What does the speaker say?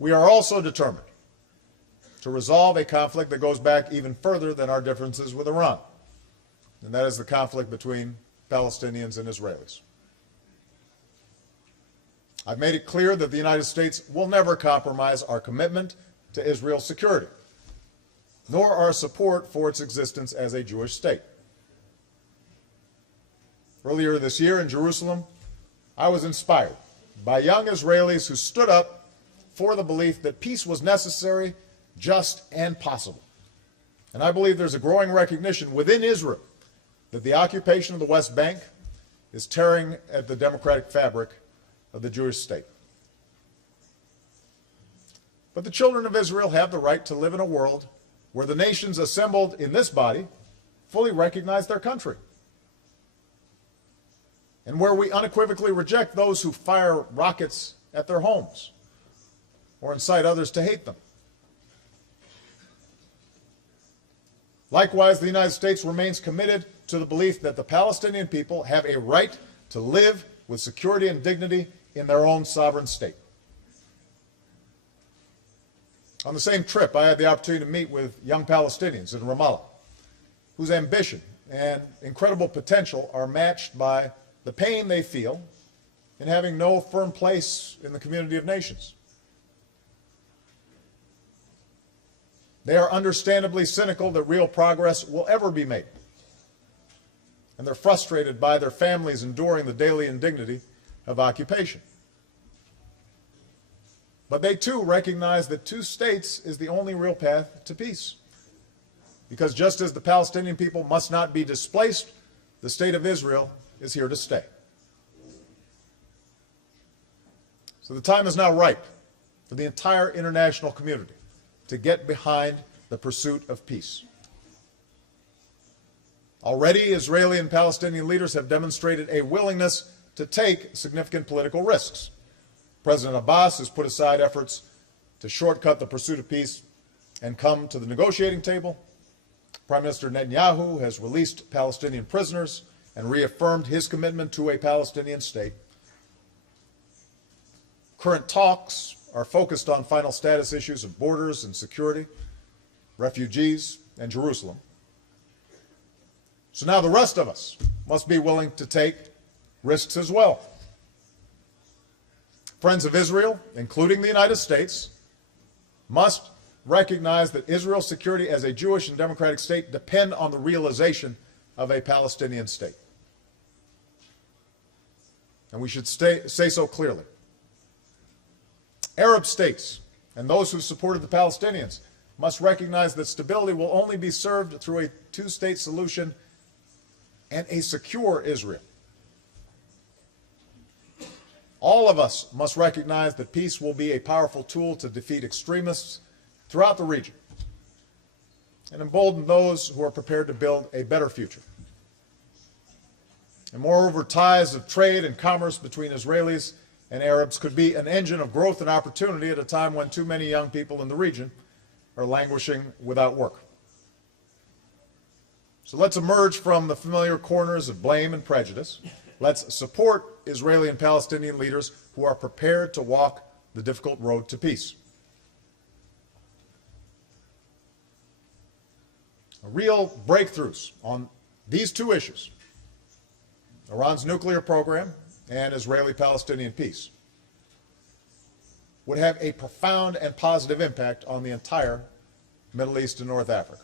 We are also determined to resolve a conflict that goes back even further than our differences with Iran, and that is the conflict between Palestinians and Israelis. I've made it clear that the United States will never compromise our commitment to Israel's security, nor our support for its existence as a Jewish state. Earlier this year in Jerusalem, I was inspired by young Israelis who stood up for the belief that peace was necessary, just, and possible. And I believe there's a growing recognition within Israel that the occupation of the West Bank is tearing at the democratic fabric of the Jewish state. But the children of Israel have the right to live in a world where the nations assembled in this body fully recognize their country, and where we unequivocally reject those who fire rockets at their homes or incite others to hate them. Likewise, the United States remains committed to the belief that the Palestinian people have a right to live with security and dignity in their own sovereign state. On the same trip, I had the opportunity to meet with young Palestinians in Ramallah, whose ambition and incredible potential are matched by the pain they feel in having no firm place in the community of nations. They are understandably cynical that real progress will ever be made, and they're frustrated by their families enduring the daily indignity of occupation. But they too recognize that two states is the only real path to peace, because just as the Palestinian people must not be displaced, the state of Israel is here to stay. So the time is now ripe for the entire international community to get behind the pursuit of peace. Already, Israeli and Palestinian leaders have demonstrated a willingness to take significant political risks. President Abbas has put aside efforts to shortcut the pursuit of peace and come to the negotiating table. Prime Minister Netanyahu has released Palestinian prisoners and reaffirmed his commitment to a Palestinian state. Current talks are focused on final status issues of borders and security, refugees, and Jerusalem. So now the rest of us must be willing to take risks as well. Friends of Israel, including the United States, must recognize that Israel's security as a Jewish and democratic state depend on the realization of a Palestinian state. And we should say so clearly. Arab states and those who supported the Palestinians must recognize that stability will only be served through a two-state solution and a secure Israel. All of us must recognize that peace will be a powerful tool to defeat extremists throughout the region and embolden those who are prepared to build a better future. And moreover, ties of trade and commerce between Israelis and Arabs could be an engine of growth and opportunity at a time when too many young people in the region are languishing without work. So let's emerge from the familiar corners of blame and prejudice. Let's support Israeli and Palestinian leaders who are prepared to walk the difficult road to peace. Real breakthroughs on these two issues, Iran's nuclear program and Israeli-Palestinian peace, would have a profound and positive impact on the entire Middle East and North Africa.